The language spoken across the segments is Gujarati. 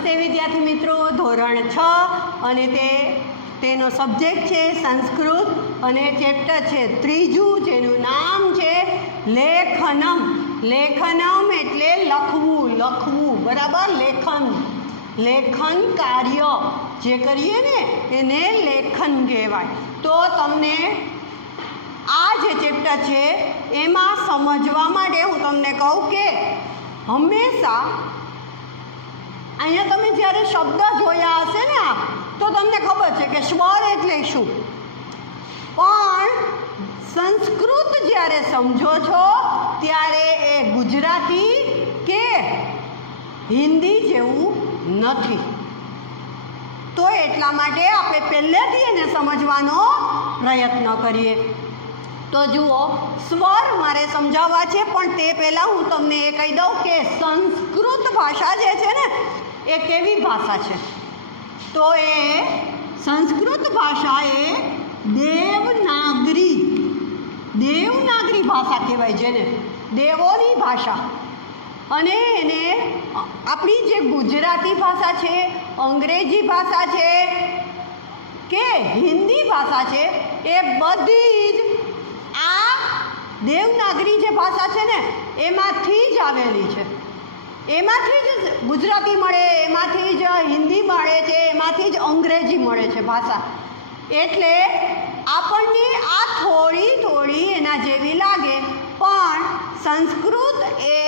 નમસ્તે વિદ્યાર્થી મિત્રો, ધોરણ 6 અને તેનો સબ્જેક્ટ છે સંસ્કૃત અને ચેપ્ટર છે ત્રીજું, જેનું નામ છે લેખનમ. લેખનમ એટલે લખવું, બરાબર. લેખન કાર્ય જે કરીએ ને એને લેખન કહેવાય. તો તમને આ જે ચેપ્ટર છે એમાં સમજવા માટે હું તમને કહું કે હંમેશા અહીંયા તમે જ્યારે શબ્દ જોયા હશે ને તો તમને ખબર છે કે સ્વર એટલે શું, પણ સંસ્કૃત જ્યારે સમજો છો ત્યારે એ ગુજરાતી કે હિન્દી જેવું નથી. તો એટલા માટે આપણે પહેલેથી એને સમજવાનો પ્રયત્ન કરીએ. તો જુઓ, સ્વર મારે સમજાવવા છે, પણ તે પહેલાં હું તમને એ કહી દઉં કે સંસ્કૃત ભાષા જે છે ને એ કેવી ભાષા છે. તો એ સંસ્કૃત ભાષા એ દેવનાગરી ભાષા કહેવાય, જેને દેવોની ભાષા. અને એને આપણી જે ગુજરાતી ભાષા છે, અંગ્રેજી ભાષા છે કે હિન્દી ભાષા છે, એ બધી જ આ દેવનાગરી જે ભાષા છે ને એમાંથી જ આવેલી છે. એમાંથી જ ગુજરાતી મળે, એમાંથી જ હિન્દી મળે છે, એમાંથી જ અંગ્રેજી મળે છે ભાષા. એટલે આપણને આ થોડી એના જેવી લાગે, પણ સંસ્કૃત એ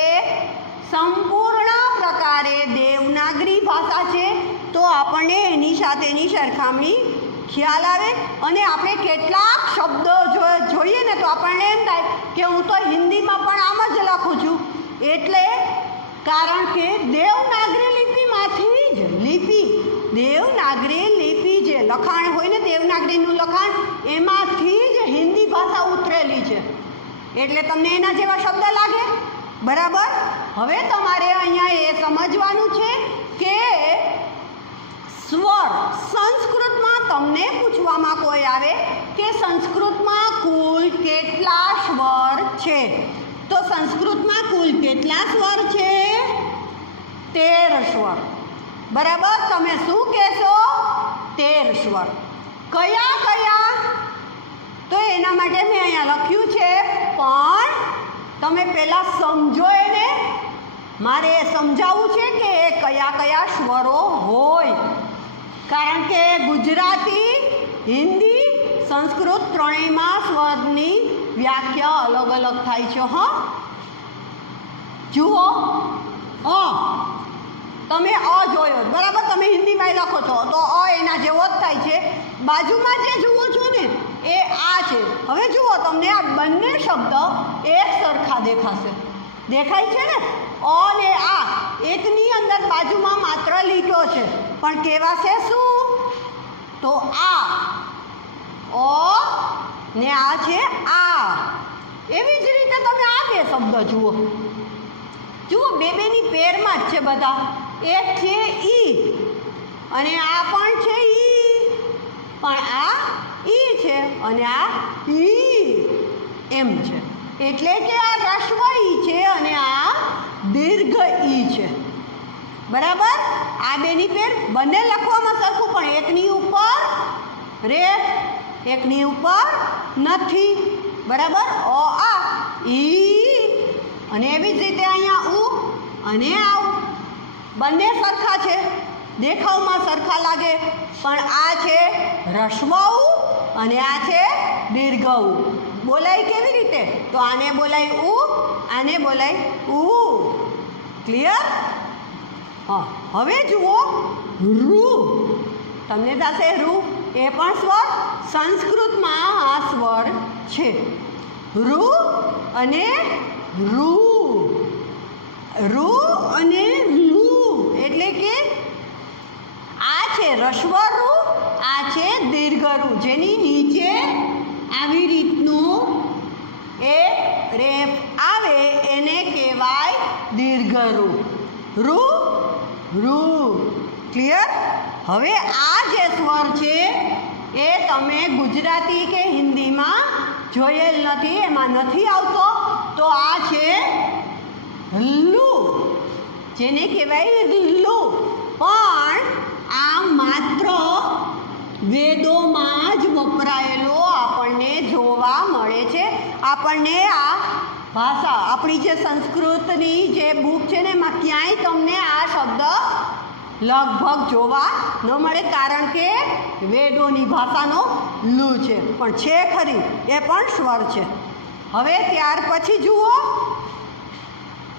સંપૂર્ણ પ્રકારે દેવનાગરી ભાષા છે. તો આપણને એની સાથેની સરખામણી ખ્યાલ આવે. અને આપણે કેટલાક શબ્દો જોઈએ ને તો આપણને એમ થાય કે હું તો હિન્દીમાં પણ આમ જ લખું છું. એટલે કારણ કે દેવનાગરી લિપિમાંથી જ દેવનાગરી લિપિ જે લખાણ હોય ને, દેવનાગરીનું લખાણ, એમાંથી જ હિન્દી ભાષા ઉતરેલી છે. એટલે તમને એના જેવા શબ્દ લાગે, બરાબર. હવે તમારે અહીંયા એ સમજવાનું છે કે સ્વર સંસ્કૃતમાં તમને પૂછવામાં કોઈ આવે કે સંસ્કૃતમાં કુલ કેટલા સ્વર છે, તો સંસ્કૃતમાં કુલ કેટલા સ્વર છે? 13 સ્વર, બરાબર. તમે શું કહેશો? 13 સ્વર. કયા? તો એના માટે મેં અહીંયા લખ્યું છે, પણ તમે પહેલાં સમજો એને. મારે એ સમજાવવું છે કે એ કયા સ્વરો હોય, કારણ કે ગુજરાતી, હિન્દી, સંસ્કૃત ત્રણેયમાં સ્વરની વ્યાખ્યા અલગ થાય છે. જુઓ, તમે જોયો, બરાબર. તમે હિન્દીમાં લખો છો તો એના જેવો જ થાય છે. બાજુમાં જે જુઓ છો ને એ આ છે. હવે જુઓ, તમને આ બંને શબ્દ એક સરખા દેખાય છે ને. ને આ એકની અંદર બાજુમાં માત્ર લીટો છે, પણ કેવા છે શું? તો આ ને આ છે આ. એવી જ રીતે તમે આ બે શબ્દ જુઓ, બેની પેરમાં જ છે બધા. એક છે ઈ અને આ પણ છે ઈ, પણ આ ઈ છે અને આ ઈ એમ છે. એટલે કે આ રસ્વ ઈ છે અને આ દીર્ઘ ઈ છે, બરાબર. આ બેની પેર બંને લખવામાં સરખું, પણ એકની ઉપર રેફ, એકની ઉપર નથી, બરાબર. આ ઈ, અને એવી જ રીતે અહીંયા ઉ અને આઉ બંને સરખા છે, દેખાવમાં સરખા લાગે, પણ આ છે રસ્વ ઉ અને આ છે દીર્ઘ ઉ. બોલાય કેવી રીતે? તો આને બોલાય ઉ, આને બોલાય ઉ. ક્લિયર? હવે જુઓ, રૂ. તમને થશે રૂ એ પણ સ્વર. સંસ્કૃતમાં આ સ્વર છે રૂ અને રૂ. એટલે કે આ છે રસ્વ રૂ, આ છે દીર્ઘ રૂ. જેની નીચે આવી રીતનું એક રેફ આવે એને કહેવાય દીર્ઘ રૂ. ક્લિયર? હવે આ જે સ્વર છે એ તમે ગુજરાતી કે હિન્દીમાં જોયેલ નથી, એમાં નથી આવતો. તો આ છે લુ, જેને કહેવાય લુ. પણ આ માત્ર વેદોમાં જ વપરાયેલો આપણને જોવા મળે છે. આપણને આ ભાષા આપણી જે સંસ્કૃતની જે બુક છે ને એમાં ક્યાંય તમને આ શબ્દ લગભગ જોવા ન મળે, કારણ કે વેદોની ભાષાનો લુ છે, પણ છે ખરી, એ પણ સ્વર છે. હવે ત્યાર પછી જુઓ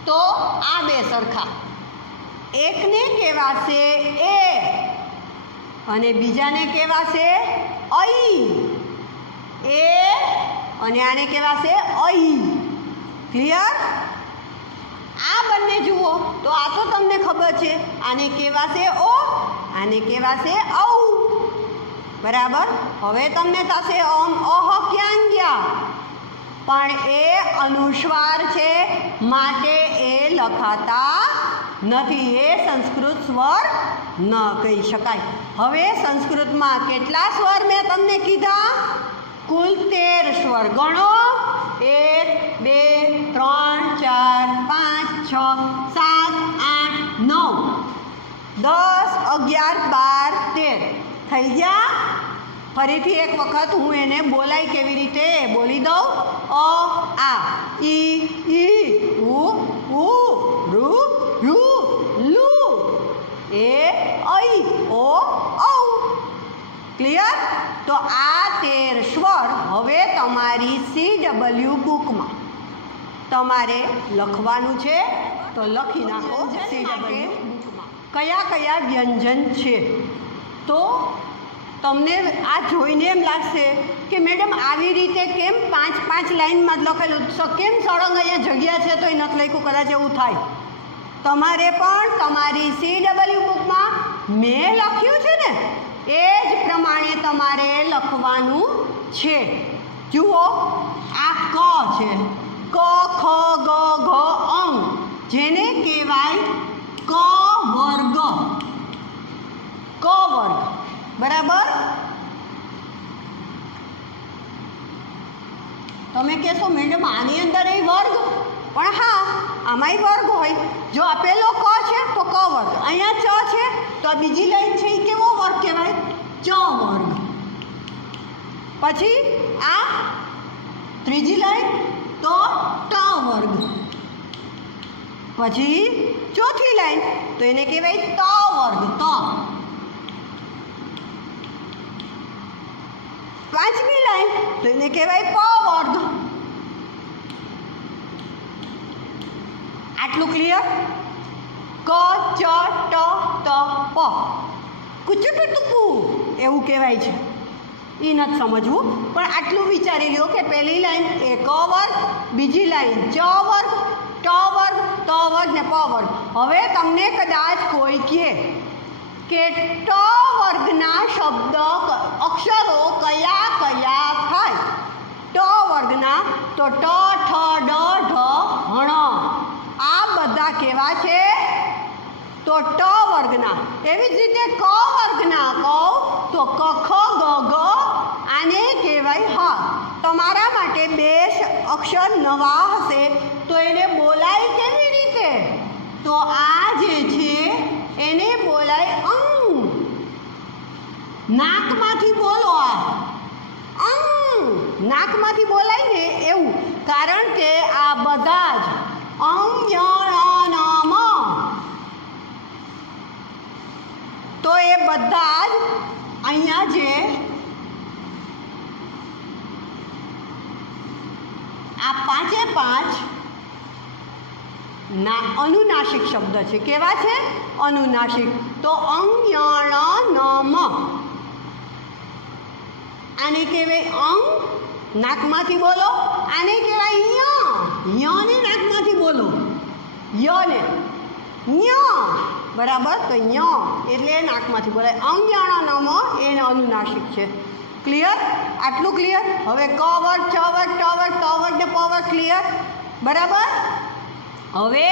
તો આ બે સરખા, એકને કહેવાશે એ અને બીજાને કહેવાશે ઐ. એ અને આને કહેવાશે ઐ. ક્લિયર? આ બંને જુઓ તો આ તો તમને ખબર છે, આને કહેવાશે ઓ, આને કહેવાશે ઔ. બરાબર? હવે તમને થશે અહ ક્યાં ગયા? પણ એ અનુસ્વાર છે માટે એ લખાતા નથી, એ સંસ્કૃત સ્વર ન કહી શકાય. હવે સંસ્કૃતમાં કેટલા સ્વર મેં તમને કીધા? કુલ 13 સ્વર. ગણો: 1 2 3 4 5 6 7 8 9 10 11 12 13 થઈ ગયા. ફરીથી એક વખત હું એને બોલાય કેવી રીતે બોલી દઉં. અ આ, ઈ ઈ, ઉ ઉ, રૂ રૂ, લુ, એ ઐ, ઓ ઔ. ક્લિયર? તો આ 13 સ્વર હવે તમારી CW બુકમાં તમારે લખવાનું છે, તો લખી નાખો. CW બુકમાં કયા કયા વ્યંજન છે. તો તમને આ જોઈને એમ લાગશે કે મેડમ આવી રીતે કેમ 5 લાઈનમાં જ લખેલું, કેમ સળંગ અહીંયા જગ્યા છે તો એ નથી લખ્યું, કદાચ એવું થાય. તમારે પણ તમારી CW બુકમાં મેં લખ્યું છે ને એ જ પ્રમાણે તમારે લખવાનું છે. જુઓ, આ ક છે, ક ખ ગ ઘ અંગ, જેને કહેવાય ક વર્ગ. ક વર્ગ. બરાબર? તમે કહેશો મેડમ આની અંદર એ વર્ગ, પણ હા આમાંય વર્ગ હોય. જો આ પેલો ક છે તો ક વર્ગ, અહીંયા ચ છે તો આ બીજી લાઈન છે એ કેવો વર્ગ કહેવાય? ચ વર્ગ. પછી આ ત્રીજી લાઈન તો ટ વર્ગ. પછી ચોથી લાઈન તો એને કહેવાય ત વર્ગ. ત. પાંચમી લાઈન તો એને કહેવાય પ વર્ગ. આટલું ક્લિયર? ક ચ ટ ત પ. કુચુટુકુ એવું કહેવાય છે, એ નથી સમજવું, પણ આટલું વિચારી લ્યો કે પહેલી લાઈન એ ક વર્ગ, બીજી લાઈન ચ વર્ગ, ટ વર્ગ, ત વર્ગ ને પ વર્ગ. હવે તમને કદાચ કોઈ કહે કે ટ વર્ગના શબ્દ અક્ષરો કયા કયા થાય? ટ વર્ગના તો ટ ઠ ડ ઢ હણ, આ બધા કેવા છે? તો ટ વર્ગના. એવી જ રીતે ક વર્ગના કહું તો ક ખ ગ ઘ, આને કહેવાય હા. તમારા માટે 2 અક્ષર નવા હશે તો એને બોલાય કેવી રીતે? તો આ જે છે એને બોલાય અંગ. નાકમાંથી બોલો, આ અંગ નાકમાંથી બોલાય ને એવું, કારણ કે આ બધા જ અંગ યણ તો એ બધા જ અહીંયા જે આ 5 ના અનુનાસિક શબ્દ છે. કેવા છે? અનુનાસિક. તો અંગ યણ નમ, આને કહેવાય અંગ, નાકમાંથી બોલો. આને કહેવાય ય, યને નાકમાંથી બોલો, યને ય. બરાબર? તો ય એટલે નાકમાંથી બોલાય. અંગ યણ નમ એ અનુનાસિક છે. ક્લિયર? આટલું ક્લિયર? હવે ક વર્ગ, ચ વર્ગ, ટ વર્ગ, ત વર્ગ ને પ વર્ગ ક્લિયર? બરાબર? હવે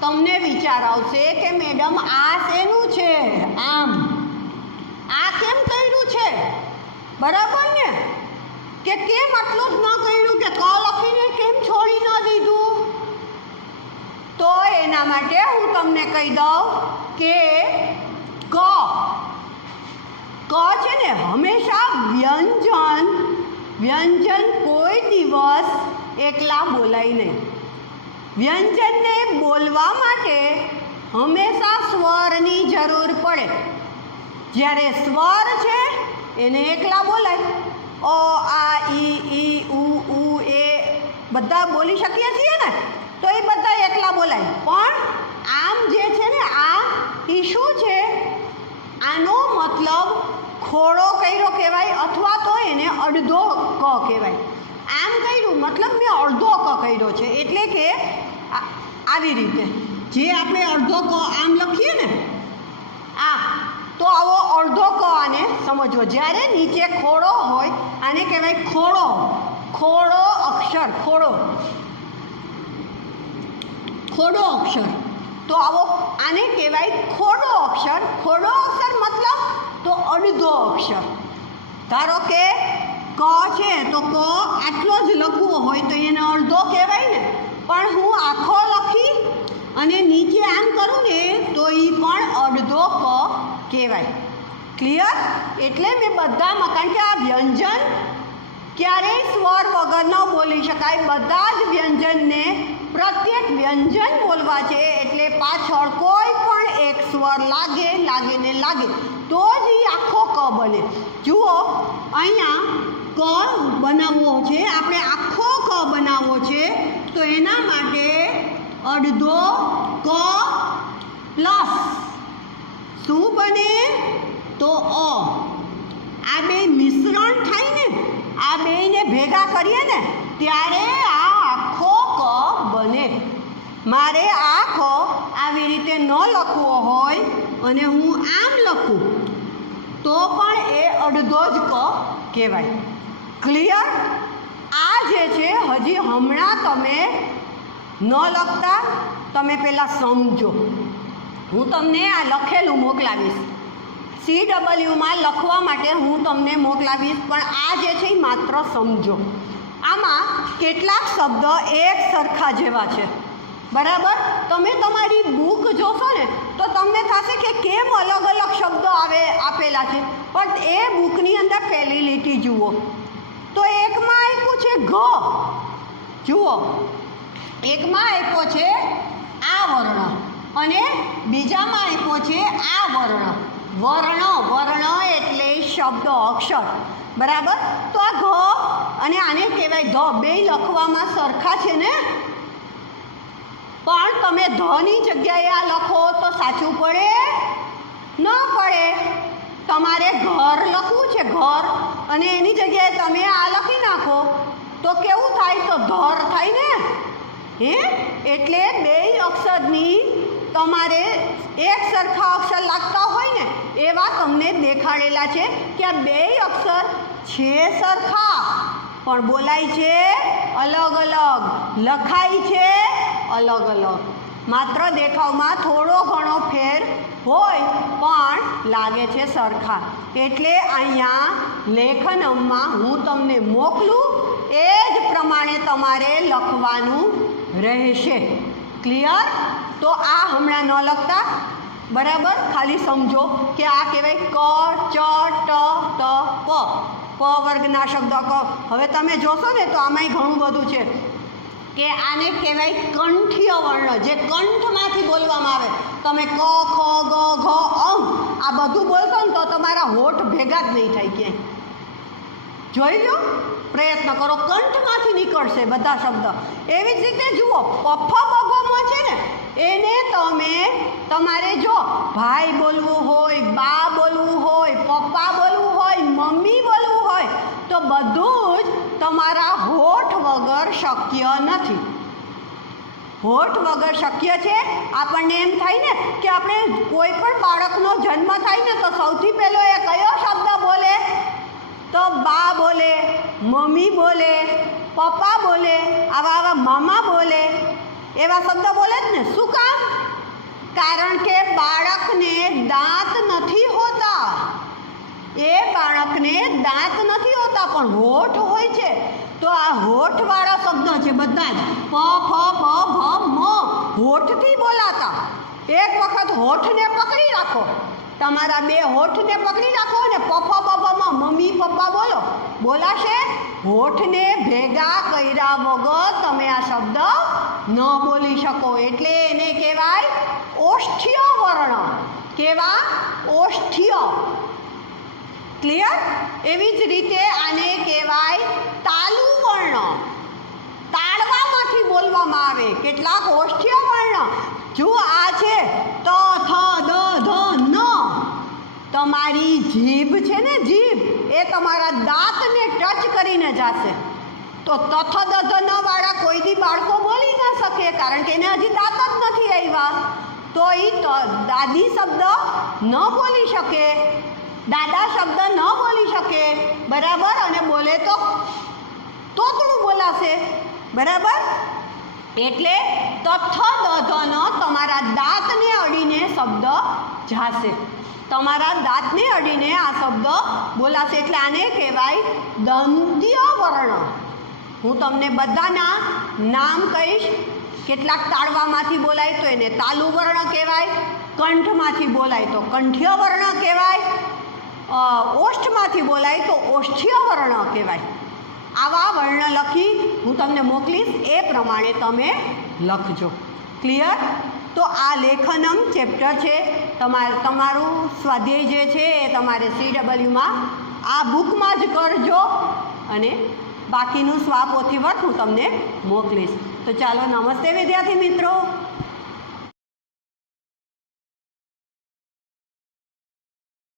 તમને વિચાર આવશે કે મેડમ આ શેનું છે? આમ આ કેમ કર્યું છે? બરાબર ને? કે કેમ આટલું જ ન કર્યું, કે ક લખીને કેમ છોડી ન દીધું? તો એના માટે હું તમને કહી દઉં કે ક છે ને હંમેશા વ્યંજન કોઈ દિવસ એકલા બોલાય નહીં. વ્યંજનને બોલવા માટે હંમેશા સ્વરની જરૂર પડે. જ્યારે સ્વર છે એને એકલા બોલાય. અ આ ઈ ઉ એ બધા બોલી શકીએ છીએ ને, તો એ બધા એકલા બોલાય. પણ આમ જે છે ને આ એ શું છે, આનો મતલબ ખોડો કર્યો કહેવાય, અથવા તો એને અડધો ક કહેવાય. આમ કર્યું મતલબ મેં અડધો ક કર્યો છે, એટલે કે આવી રીતે જે આપણે અડધો ક આમ લખીએ ને આ, તો આવો અડધો ક આને સમજવો. જ્યારે નીચે ખોડો હોય આને કહેવાય ખોડો અક્ષર, ખોડો અક્ષર. તો આવો આને કહેવાય ખોડો અક્ષર. ખોડો અક્ષર મતલબ તો અડધો અક્ષર. ધારો કે ક છે તો ક આટલો જ લખવો હોય તો એને અડધો કહેવાય ને, પણ હું આખો લખી અને નીચે આમ કરું ને તો એ પણ અડધો ક કહેવાય. ક્લિયર? એટલે મેં બધામાં, કારણ કે આ વ્યંજન ક્યારેય સ્વર વગર ન બોલી શકાય. બધા જ વ્યંજનને પ્રત્યેક વ્યંજન બોલવા છે, એટલે પાછળ કોઈ પણ એક સ્વર લાગે તો જ એ આખો ક બને. જુઓ અહીંયા ક બનાવવો છે, આપણે આખો ક બનાવવો છે, તો એના માટે અડધો ક પ્લસ શું બને તો અ. આ બે મિશ્રણ થાય ને, આ બેને ભેગા કરીએ ને ત્યારે આ આખો ક બને. મારે આ ક આવી રીતે ન લખવો હોય અને હું આમ લખું તો પણ એ અડધો જ ક કહેવાય. ક્લિયર? આ જે છે હજી હમણાં તમે ન લખતા, તમે પહેલાં સમજો. હું તમને આ લખેલું મોકલાવીશ, CWમાં લખવા માટે હું તમને મોકલાવીશ, પણ આ જે છે એ માત્ર સમજો. આમાં કેટલાક શબ્દ એક સરખા જેવા છે, બરાબર? તમે તમારી બુક જોશો ને તો તમને થશે કે કેમ અલગ અલગ શબ્દો આપેલા છે, પણ એ બુકની અંદર પહેલી લીટી જુઓ તો એકમાં આપ્યું છે ઘ. જુઓ, એકમાં આપ્યો છે આ વર્ણ અને બીજામાં આપ્યો છે આ વર્ણ. વર્ણ એટલે શબ્દ, અક્ષર, બરાબર? તો આ ઘ અને આને કહેવાય ધ. બે લખવામાં સરખા છે ને, પણ તમે ધની જગ્યાએ આ લખો તો સાચું પડે ન પડે. તમારે ઘર લખવું છે, ઘર, અને એની જગ્યાએ તમે આ લખી નાખો તો કેવું થાય? તો ધર થાય ને. એટલે બે અક્ષરની તમારે એક સરખા અક્ષર લાગતા હોય ને એવા તમને દેખાડેલા છે કે આ બે અક્ષર છે સરખા, પણ બોલાય છે અલગ અલગ, લખાય છે અલગ અલગ. માત્ર દેખાવમાં થોડો ઘણો ફેર હોય પણ લાગે છે સરખા. એટલે અહીંયા લેખનમાં હું તમને મોકલું એ જ પ્રમાણે તમારે લખવાનું રહેશે. ક્લિયર? તો આ હમણાં ન લખતા, બરાબર? ખાલી સમજો કે આ કહેવાય ક, ચ, ટ, ત, પ. પ વર્ગના શબ્દ ક. હવે તમે જોશો ને તો આમાંય ઘણું બધું છે કે આને કહેવાય કંઠીય વર્ણ, જે કંઠમાંથી બોલવામાં આવે. તમે ક, ખ, ગ, ઘ, અ આ બધું બોલશો ને તો તમારા હોઠ ભેગા જ નહીં થાય ક્યાંય. જોઈ લો, પ્રયત્ન કરો, કંઠમાંથી નીકળશે બધા શબ્દ. એવી જ રીતે જુઓ, પફા બગોમાં છે ને એને તમારે જો ભાઈ બોલવું હોય, બા બોલવું હોય, પપ્પા બોલવું હોય, મમ્મી બોલવું હોય તો બધું જ તમારા હોઠ વગર શક્ય નથી. હોઠ વગર શક્ય છે. આપણને એમ થાય ને કે આપણે કોઈ પણ બાળકનો જન્મ થાય ને તો સૌથી પહેલો એ કયો શબ્દ બોલે? તો બા બોલે, મમ્મી બોલે, પપ્પા બોલે, આવા મામા બોલે, એવા શબ્દ બોલે જ ને. શું કામ? કારણ કે બાળકને દાંત નથી હોતા. એ બાળકને દાંત નથી હોતા પણ હોઠ હોય છે. તો આ હોઠવાળા શબ્દ છે બધા જ. પ, ફ, બ, ભ, મ હોઠથી બોલાતા. એક વખત હોઠને પકડી રાખો, તમારા બે હોઠને પકડી રાખો અને પપ્પા બાબામાં મમ્મી પપ્પા બોલો. બોલાશે? હોઠને ભેગા કર્યા વગર તમે આ શબ્દ ન બોલી શકો, એટલે એને કહેવાય ઓષ્ઠ્ય વર્ણ. કેવા? ઓષ્ઠ્ય. ક્લિયર? એવી જ રીતે આને કહેવાય તાલુ વર્ણ. તાળવામાંથી બોલવામાં આવે. કેટલાક ઓષ્ઠ્ય વર્ણ જો આ છે ત થ દ ધ ન. તમારી જીભ છે ને, જીભ એ તમારા દાંતને ટચ કરીને જશે. તો તથ દ ધ ન વાળા કોઈ દી બાળકો બોલી ન શકે, કારણ કે એને હજી દાંત જ નથી આવ્યા. તો એ દાદી શબ્દ ન બોલી શકે, દાદા શબ્દ ન બોલી શકે, બરાબર? અને બોલે તો તોતડું બોલાશે, બરાબર? એટલે તથ દધન તમારા દાંતને અડીને શબ્દ જાશે, તમારા દાંતને અડીને આ શબ્દ બોલાશે, એટલે આને કહેવાય દંત્ય વર્ણ. હું તમને બધાના નામ કહીશ. કેટલાક તાળવામાંથી બોલાય તો એને તાલુ વર્ણ કહેવાય, કંઠમાંથી બોલાય તો કંઠ્ય વર્ણ કહેવાય, ઓષ્ઠમાંથી બોલાય તો ઓષ્ઠ્ય વર્ણ કહેવાય. આવા વર્ણ લખી હું તમને મોકલીશ, એ પ્રમાણે તમે લખજો. ક્લિયર? તો આ લેખનમ ચેપ્ટર છે, તમારું સ્વાધ્યાય જે છે એ તમારે CWમાં આ બુકમાં જ કરજો, અને બાકીનું સ્વાપોથી વર્ક હું તમને મોકલીશ. તો ચાલો, નમસ્તે વિદ્યાર્થી મિત્રો.